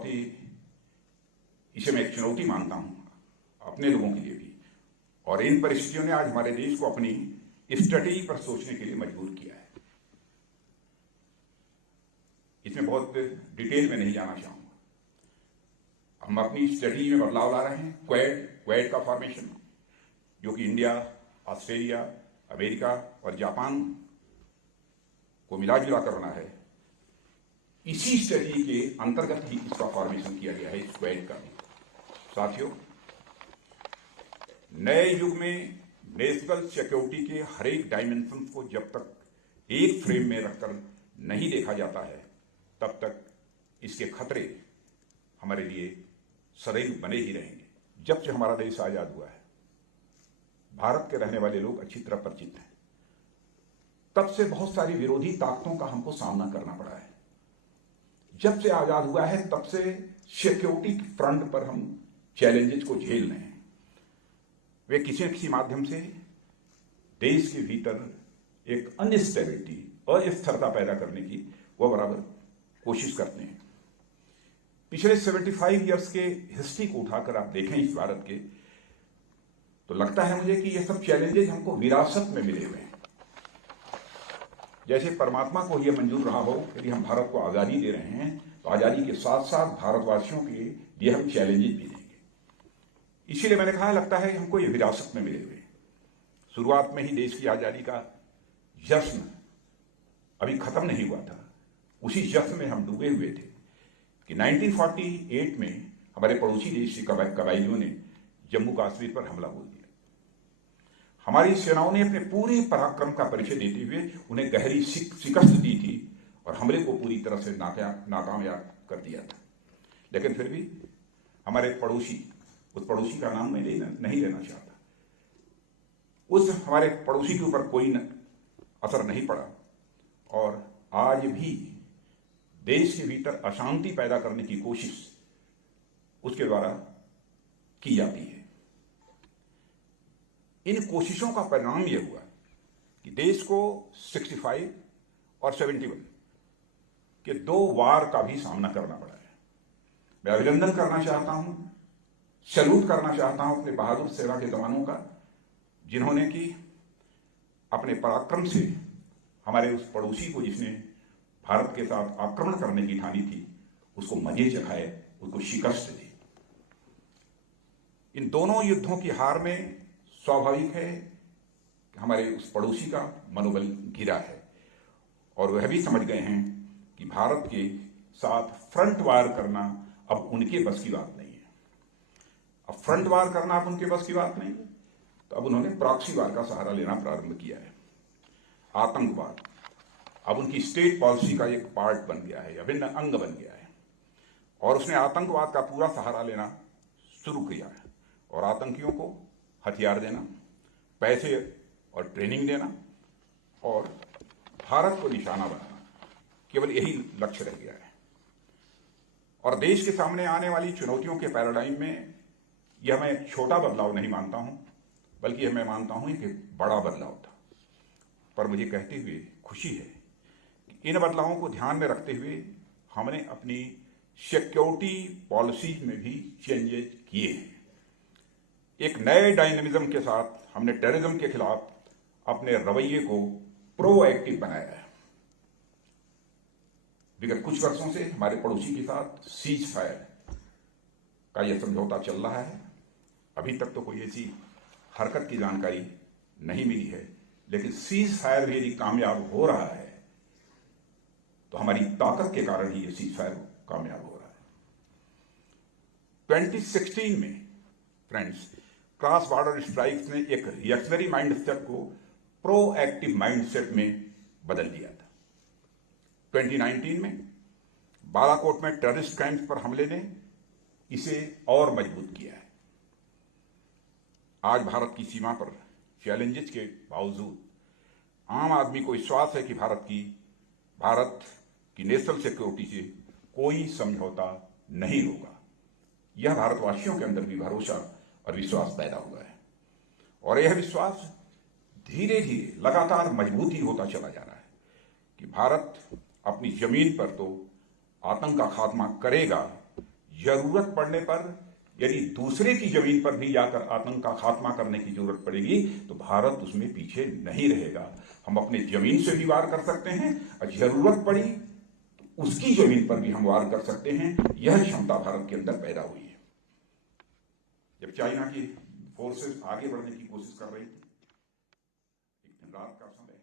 बहुत ही, इसे मैं एक चुनौती मानता हूं अपने लोगों के लिए भी। और इन परिस्थितियों ने आज हमारे देश को अपनी स्ट्रेटेजी पर सोचने के लिए मजबूर किया है। इसमें बहुत डिटेल में नहीं जाना चाहूंगा। हम अपनी स्ट्रेटेजी में बदलाव ला रहे हैं। क्वेड का फॉर्मेशन, जो कि इंडिया, ऑस्ट्रेलिया, अमेरिका और जापान को मिला जुला कर बना है, इसी स्ट्रेटेजी के अंतर्गत ही इसका फॉर्मेशन किया गया है, इस क्वेड का भी। साथियों, नए युग में नेशनल सिक्योरिटी के हर एक डायमेंशन को जब तक एक फ्रेम में रखकर नहीं देखा जाता है, तब तक इसके खतरे हमारे लिए सदैव बने ही रहेंगे। जब से हमारा देश आजाद हुआ है, भारत के रहने वाले लोग अच्छी तरह परिचित हैं, तब से बहुत सारी विरोधी ताकतों का हमको सामना करना पड़ा है। जब से आजाद हुआ है, तब से सिक्योरिटी फ्रंट पर हम चैलेंजेस को झेल रहे हैं। वे किसी न किसी माध्यम से देश के भीतर एक अनस्टेबिलिटी, अस्थिरता पैदा करने की वह बराबर कोशिश करते हैं। पिछले 75 ईयर्स के हिस्ट्री को उठाकर आप देखें इस भारत के, तो लगता है मुझे कि ये सब चैलेंजेस हमको विरासत में मिले हुए हैं। जैसे परमात्मा को यह मंजूर रहा हो यदि हम भारत को आजादी दे रहे हैं, तो आजादी के साथ साथ भारतवासियों के लिए हम चैलेंजेस भी देंगे। इसीलिए मैंने कहा, लगता है हमको ये विरासत में मिले हुए हैं। शुरुआत में ही देश की आजादी का जश्न अभी खत्म नहीं हुआ था, उसी जश्न में हम डूबे हुए थे कि 1948 में हमारे पड़ोसी देश के कबायलियों ने जम्मू कश्मीर पर हमला बोल दिया। हमारी सेनाओं ने अपने पूरे पराक्रम का परिचय देते हुए उन्हें गहरी शिकस्त दी थी और हमले को पूरी तरह से नाकामयाब कर दिया था। लेकिन फिर भी हमारे पड़ोसी, उस पड़ोसी का नाम मैं नहीं लेना चाहता, उस हमारे पड़ोसी के ऊपर कोई असर नहीं पड़ा और आज भी देश के भीतर अशांति पैदा करने की कोशिश उसके द्वारा की जाती है। इन कोशिशों का परिणाम यह हुआ कि देश को 65 और 71 के 2 वार का भी सामना करना पड़ा है। मैं अभिनंदन करना चाहता हूं, सैल्यूट करना चाहता हूं अपने बहादुर सेना के जवानों का, जिन्होंने कि अपने पराक्रम से हमारे उस पड़ोसी को, जिसने भारत के साथ आक्रमण करने की ठानी थी, उसको मजे चखाए, उसको शिकस्त दी। इन दोनों युद्धों की हार में स्वाभाविक है कि हमारे उस पड़ोसी का मनोबल गिरा है और वह भी समझ गए हैं कि भारत के साथ फ्रंट वार करना अब उनके बस की बात नहीं है। अब फ्रंट वार करना अब उनके बस की बात नहीं है, तो अब उन्होंने प्रॉक्सी वार का सहारा लेना प्रारंभ किया है। आतंकवाद अब उनकी स्टेट पॉलिसी का एक पार्ट बन गया है, अभिन्न अंग बन गया है और उसने आतंकवाद का पूरा सहारा लेना शुरू किया है और आतंकियों को हथियार देना, पैसे और ट्रेनिंग देना और भारत को निशाना बनाना, केवल यही लक्ष्य रह गया है। और देश के सामने आने वाली चुनौतियों के पैराडाइम में यह मैं एक छोटा बदलाव नहीं मानता हूं, बल्कि यह मैं मानता हूं कि बड़ा बदलाव था। पर मुझे कहते हुए खुशी है कि इन बदलावों को ध्यान में रखते हुए हमने अपनी सिक्योरिटी पॉलिसी में भी चेंजेस किए हैं। एक नए डायनेमिज्म के साथ हमने टेररिज्म के खिलाफ अपने रवैये को प्रोएक्टिव बनाया है। विगत कुछ वर्षों से हमारे पड़ोसी के साथ सीज फायर का यह समझौता चल रहा है। अभी तक तो कोई ऐसी हरकत की जानकारी नहीं मिली है, लेकिन सीज फायर भी यदि कामयाब हो रहा है तो हमारी ताकत के कारण ही यह सीज फायर कामयाब हो रहा है। 2016 में फ्रेंड्स, क्रॉस बॉर्डर स्ट्राइक्स ने एक रिएक्शनरी माइंडसेट को प्रोएक्टिव माइंडसेट में बदल दिया था। 2019 में बालाकोट में टेररिस्ट कैंप पर हमले ने इसे और मजबूत किया है। आज भारत की सीमा पर चैलेंजेस के बावजूद आम आदमी को विश्वास है कि भारत की नेशनल सिक्योरिटी से कोई समझौता नहीं होगा। यह भारतवासियों के अंदर भी भरोसा और विश्वास पैदा हुआ है और यह विश्वास धीरे धीरे लगातार मजबूत ही होता चला जा रहा है कि भारत अपनी जमीन पर तो आतंक का खात्मा करेगा, जरूरत पड़ने पर यदि दूसरे की जमीन पर भी जाकर आतंक का खात्मा करने की जरूरत पड़ेगी तो भारत उसमें पीछे नहीं रहेगा। हम अपने जमीन से भी वार कर सकते हैं और जरूरत पड़ी तो उसकी जमीन पर भी हम वार कर सकते हैं। यह क्षमता भारत के अंदर पैदा हुई है। जब चाइना की फोर्सेस आगे बढ़ने की कोशिश कर रही थी, एक दिन रात का समय